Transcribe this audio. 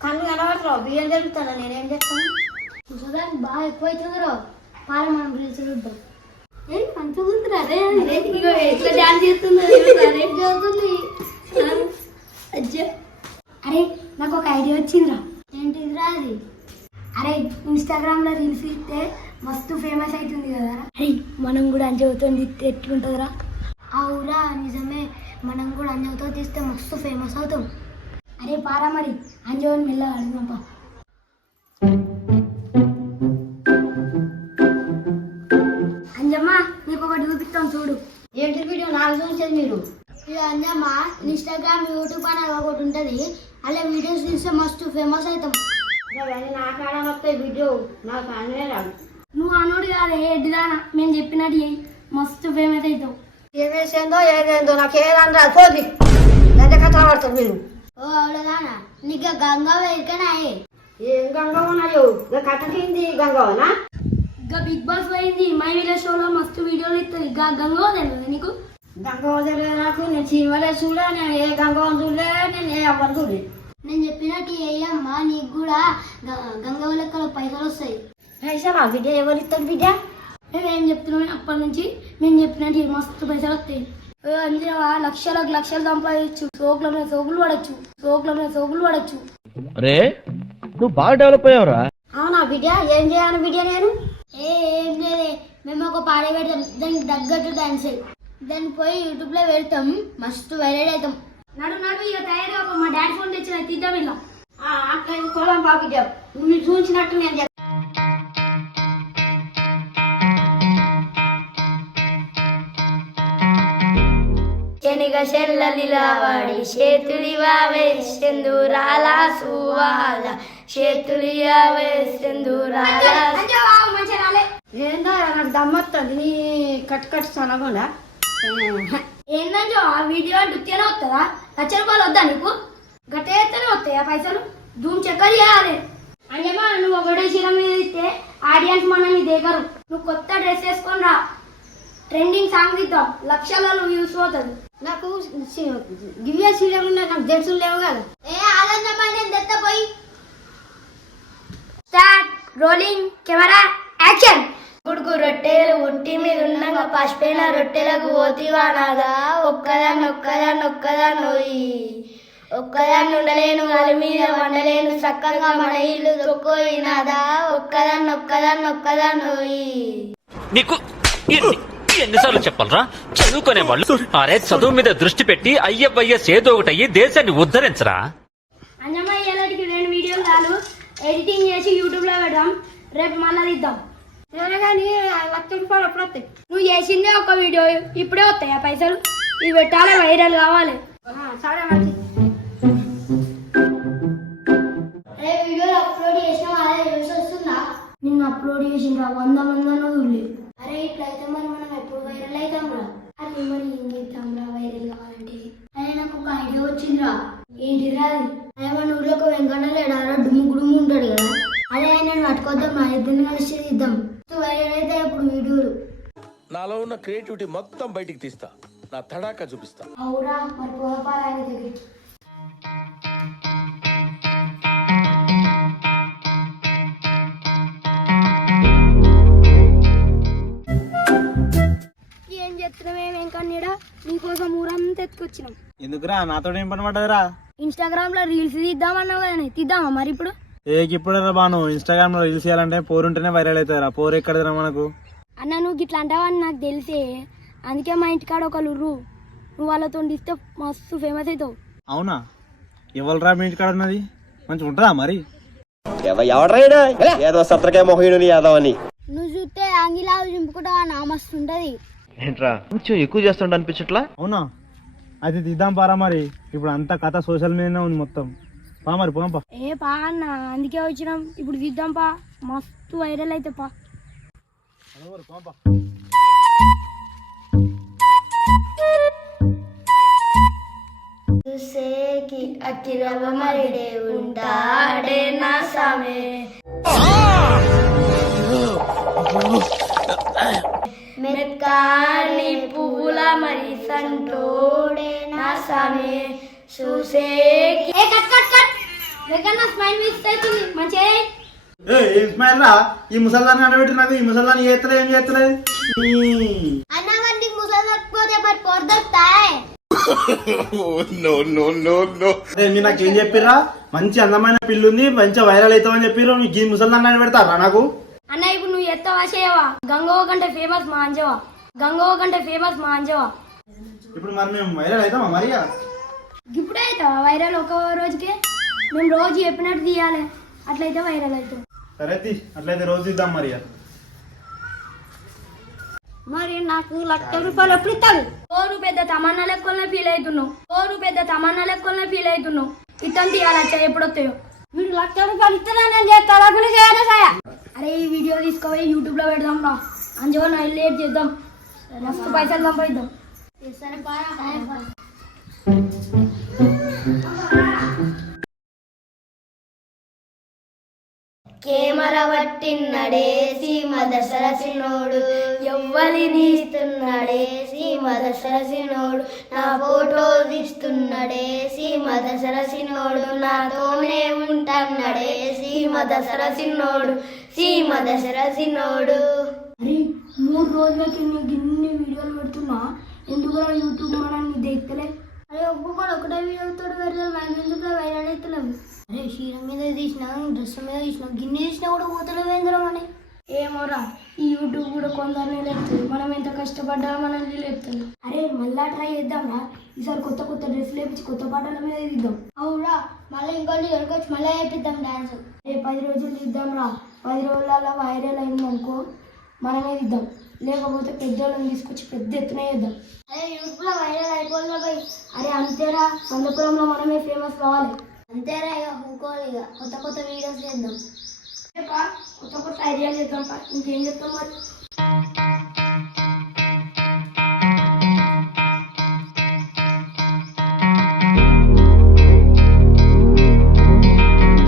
కన్ను కనబడతావు బియ్యం జరుగుతాను నేనేం చేస్తాను చూసడానికి బాగా ఎక్కువ అవుతుందిరో పాల మనం పిలిచి చూద్దాం మంచిగా అరే ఎట్లా డాన్స్ చేస్తుంది అరే నాకు ఒక ఐడియా వచ్చిందిరా ఏంటిదిరా అది అరే ఇన్స్టాగ్రామ్లో రీల్స్ ఇస్తే మస్తు ఫేమస్ అవుతుంది కదా అరే మనం కూడా అంజవుతో తీస్తే ఎట్లుంటుందిరా అవురా నిజమే మనం కూడా అంజవుతో తీస్తే మస్తు ఫేమస్ అవుతాం అరే పారా మరి అంజవుని మెల్లగా అడుగుదాంపా అంజమ్మ నీకు ఒకటి చూపిస్తాం చూడు ఏంటి వీడియో నాకు చూసేది మీరు ఇక అంజమ్మ ఇన్స్టాగ్రామ్ యూట్యూబ్ అని ఒకటి ఉంటుంది అలా వీడియోస్ తీస్తే మస్తు ఫేమస్ అవుతాం నాకు ఆడని వస్తాయి వీడియో నాకు అనే రాదు నువ్వు అనుడు కాదు ఎడ్డిదానా మేము చెప్పినట్టు మస్తు ఫేమస్ అవుతావు ఏమేసేందో ఏదేందో నాకు ఏదని రాదు పోది ఎంత కథ పడతారు మీరు ఓ అవుదానా నీకు గంగవ్వ ఎక్కడా ఏం గంగవ్వ ఉన్నాయో కట్టకింది గంగవ్వనా ఇంకా బిగ్ బాస్ పోయింది మై విలేజ్ షోలో మస్తు వీడియోలు ఇస్తుంది గంగవ్వ తెలియదు నీకు గంగవ్వ తెలియదు నాకు నేను సినిమాలే చూడలే నేను ఏ గంగవ్వ చూడలే నేను ఏ అవ్వను చూడలే నేను చెప్పినట్టు ఏయమ్మా నీకు కూడా గంగవ్వ లెక్కలో పైసలు వస్తాయి పైసలు ఆ బిడ్డ ఎవరు ఇస్తారు బిడ్డ మేమేం చెప్తున్నాం అప్పటి నుంచి మేము చెప్పినట్టు మస్తు పైసలు వస్తాయి అంజవా లక్షలకు లక్షలు సంపాదించు సోకుల మీద సోకులు పడచ్చు అరే నువ్వు బాగా డెవలప్ అయ్యావురా అవునా బిడ్డ ఏం చేయాలి బిడ్డ నేను ఏం లేదే మేము ఒక పాట పెడతాం దానికి తగ్గట్టు డాన్స్ దాన్ని పోయి యూట్యూబ్ లో పెడతాం మస్తు వైరల్ అవుతాం నడు ఇక తయారు మా డాడీ ఫోన్ తెచ్చిన తీద్దాం ఇలా అట్లా పోదాం బాబు మీరు చూసినట్టు నేను శనిగ చెల్లలిలావాడి చేతులివావే సెందురాల సువాల చేతులియావే సెందురాల ఏందో నాకు దమ్మొస్తుంది నీ కట్టు చనకుండా ఏందంజో ఆ వీడియో నృత్యనే వస్తుందా ₹1,00,000 వద్దా నీకు గట్టేస్తేనే వస్తాయా పైసలు ధూమ్ చక్కర్ చేయాలి అంజమ్మా నువ్వు ఒకటే చీర మీద ఇస్తే ఆడియన్స్ మనల్ని దేకరు నువ్వు కొత్త డ్రెస్ వేసుకొని రా ట్రెండింగ్ సాంగ్ ఇద్దాం లక్షలలో వ్యూస్ పోతుంది నాకు దివ్య సీరియల్ నాకు డ్రెస్సులు లేవు కదా ఏ ఆనందమ్మా నేను తెత్తపోయి స్టార్ట్ రోలింగ్ కెమెరా యాక్షన్ గుడుగు రొట్టెలు ఒంటి మీద ఉండగా పసిపోయిన రొట్టెలకు పోతివానాదా ఒక్కదాన్నొయ్యి ఒక్కదాన్ని ఉండలేను గాలి మీద వండలేను చక్కగా మన ఇల్లు తొక్కోయినాదా ఒక్కదాన్నొయ్యి నీకు ఎన్నిసార్లు చెప్పాలరా చదువుకునే వాళ్ళు అరే చదువు మీద దృష్టి పెట్టి అయ్యయ్యస్ ఏదో ఒకటి అయ్యి దేశాన్ని ఉద్ధరించరా అన్నమయ్య 2 వీడియోలు చాలు ఎడిటింగ్ చేసి యూట్యూబ్ లో పెడదాం రేపు మళ్ళీ తీద్దాం కానీ ₹1,00,000 అప్పుడు వస్తాయి నువ్వు చేసిందే ఒక వీడియో ఇప్పుడే వస్తాయా పైసలు ఇవి పెట్టాలి వైరల్ కావాలి సరే మంచి వీడియోలు అప్లోడ్ చేసిన వాళ్ళ న్యూస్ వస్తుందా నిన్ను అప్లోడ్ చేసిండ్రా 100 మంది చూడలే అరే ఇట్లయితే మరి మనం ఎప్పుడు వైరల్ అవుతాం రా అరే మరి ఏం చేద్దాం రా వైరల్ కావాలంటే అరే నాకు ఒక ఐడియా వచ్చిందిరా ఏంటిరా అది అదే మన ఊళ్ళో ఒక వెంకన్న లేడారా డుమ్ము ఉంటాడు కదా అదే ఆయన పట్టుకొద్దాం మా ఇద్దరిని కలిసి ఇద్దాం వైరల్ అయితే ఇప్పుడు వీడియోలు నాలో ఉన్న క్రియేటివిటీ మొత్తం బయటికి తీస్తా నా తడాకా చూపిస్తా అవురా మరి పోపాలి ఆయన దగ్గర ఏం చెప్తున్నామేం కన్నీడా నీకోసం ఊరంతా ఎత్తుకొచ్చినాం ఎందుకురా నాతో ఏం పని పడ్డదిరా ఇన్స్టాగ్రామ్ లో రీల్స్ తీద్దామన్నావు కదా తీద్దామా మరి ఇప్పుడు ఇప్పుడు బాను ఇన్స్టాగ్రామ్ లో రీల్స్ చేయాలంటే పోరుంటేనే వైరల్ అవుతారా పోరు ఎక్కడదిరా మనకు అన్న నువ్వు ఇట్లా అంటావని నాకు తెలిసే అందుకే మా ఇంటికాడ ఒకళ్ళు నువ్వు వాళ్ళతో తీస్తే మస్తు ఫేమస్ అవుతావు అవునా ఎవరురా మీ ఇంటికాడ ఉన్నది మంచిగా ఉంటుందా మరి ఏదో సత్రకే మొహీడుని యాదవని నువ్వు చూస్తే ఆంగిలావు చింపుకుంటావా నా మస్తు ఉంటది ఏంట్రా కొంచెం ఎక్కువ చేస్తుండ అనిపించట్లా అవునా అయితే తీద్దాం పారా మరి ఇప్పుడు అంతా కథ సోషల్ మీడియానే ఉంది మొత్తం పా మరి పోంపా ఏ పా అన్న అందుకే వచ్చినాం ఇప్పుడు తీద్దాం పా మస్తు వైరల్ అయితే పా చూసేకి అతిరవ మరిడే ఉంటాడే నా సామే మెత్కాని పువ్వుల మరి సంటోడే నా సామే చూసేకి వెకన్నా స్మైల్ మిస్ అవుతుంది మంచిగా ఏం స్మైల్ రా ఈ ముసల్దాన్ని అడబెట్టి నాకు ఈ ముసల్దాన్ని చేస్తలేదు ఏం చేస్తలేదు అన్న మరి ముసలి తప్పిపోతే మరి పొర దొరుకుతాయి అదే మీరు నాకు ఏం చెప్పిర్రా మంచి అందమైన పిల్లు ఉంది మంచిగా వైరల్ అవుతామని చెప్పిర్రు మీకు ఈ ముసల్దాన్ని అడబెడతారా నాకు అన్న ఇప్పుడు నువ్వు ఎత్తవా చేయవా గంగవ్వ కంటే ఫేమస్ మా అంజవా ఇప్పుడు మరి మేము వైరల్ అవుతామా మరి ఇప్పుడే అవుతావా వైరల్ ఒక రోజుకే మేము రోజు చెప్పినట్టు తీయాలి అట్లయితే వైరల్ అవుతాం సరే అట్లయితే రోజు ఇద్దాం మరి మరి నాకు ₹1,00,000 ఎప్పుడు ఇస్తాడు నువ్వు పెద్ద తమన్నా లెక్కలనే ఫీల్ అవుతున్నావు ఇతను తీయాలచ్చా ఎప్పుడు వస్తాయో వీడు ₹1,00,000 ఇస్తానా నేను చేస్తా చేయాలి సాయ అరే ఈ వీడియో తీసుకుపోయి యూట్యూబ్ లో పెడదాం రా అంజో నా లేట్ చేద్దాం మస్తు పైసలు సంపాదిద్దాం కెమెరా పట్టిన్నడే సీమ దశరసినోడు ఎవ్వరి తీస్తున్నాడే సీమ దశరసినోడు నా ఫోటో తీస్తున్నాడే సీమ దశరసినోడు నాతోనే ఉంటన్నాడే సీమ దశరసినోడు అరే 3 రోజులకి నీకు ఇన్ని వీడియోలు పెడుతున్నా ఎందుకు యూట్యూబ్ మనల్ని देखतలే అరే ఒక్కొక్కడు ఒకటే వీడియో తోడు పెడతారు మనం ఎందుకు వైరల్ అవుతలేము అరే శీలం మీద తీసినా డ్రెస్ మీద తీసినా గిన్నె తీసినా కూడా పోతలేవేంద్రం అని ఏమోరా ఈ యూట్యూబ్ కూడా కొందరిని లేపుతుంది మనం ఎంత కష్టపడ్డా మనల్ని లేపుతుంది అరే మళ్ళా ట్రై చేద్దాంరా ఈసారి కొత్త డ్రెస్ లేపించి కొత్త పాటల మీద తీద్దాం అవురా మళ్ళీ ఇంకోటి దొరకొచ్చి మళ్ళీ వేపిద్దాం డాన్స్ 10 రోజులు తీద్దాంరా 10 రోజులలో వైరల్ అయిందనుకో మనమే తీద్దాం లేకపోతే పెద్దోళ్ళని తీసుకొచ్చి పెద్ద ఎత్తున చేద్దాం అరే యూట్యూబ్లో వైరల్ అయిపోలే పోయి అరే అంతేరా సందపురంలో మనమే ఫేమస్ కావాలి అంతేరా ఇక ఊకోవాలి ఇక కొత్త వీడియోస్ చేద్దాం కొత్త ఐడియాలు చేద్దాం ఇంకేం చెప్తాం మరి